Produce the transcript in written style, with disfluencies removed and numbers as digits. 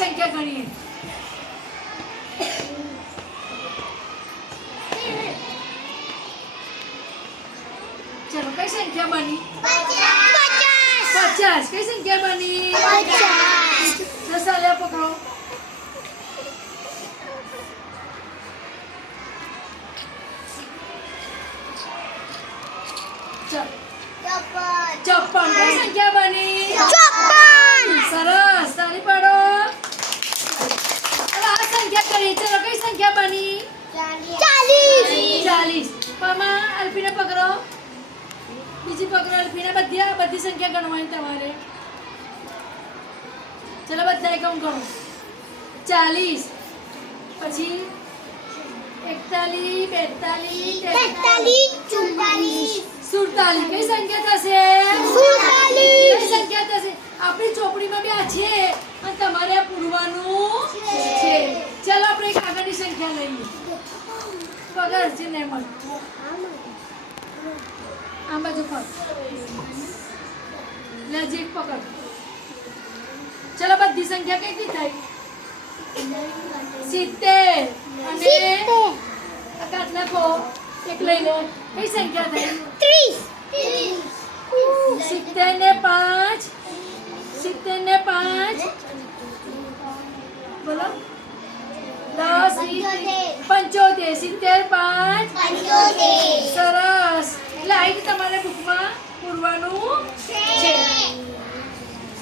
સંખ્યા ગણીએ. ચલો કઈ સંખ્યા બની? 50. કઈ સંખ્યા બની? 50. સાલે પકડો. ચલો 54. કઈ સંખ્યા બની? 54. સરસ. તાળી પાડો. હવે આ સંખ્યા કરી. ચલો કઈ સંખ્યા બની? 40. પામા અલ્પીને પકડો. બીજી પકડો અલ્પીને. બધી સંખ્યા ગણવાની તમારે. ચલો બધાએ કમ ગણો. 40 પછી 41 42 43 કઈ સંખ્યા થશે? કઈ સંખ્યા થશે? આપણી ચોપડીમાં બે આ છે અને તમારે આ પૂરવાનું છે. ચાલો આપણે એક આગળની સંખ્યા લઈએ. પકડ છે ને મત આમ બાજુ પકડ. નજીક પકડ. ચલો બધી સંખ્યા કેટલી થઈ? 70. અને આ કાઢ નાખો. એક લઈ લે. કઈ સંખ્યા થઈ? 70 ને 5. 70 ને 5 બોલો 10 75. 70 5 સરસ. એટલે આ તમારે બુકમાં પૂરવાનું છે.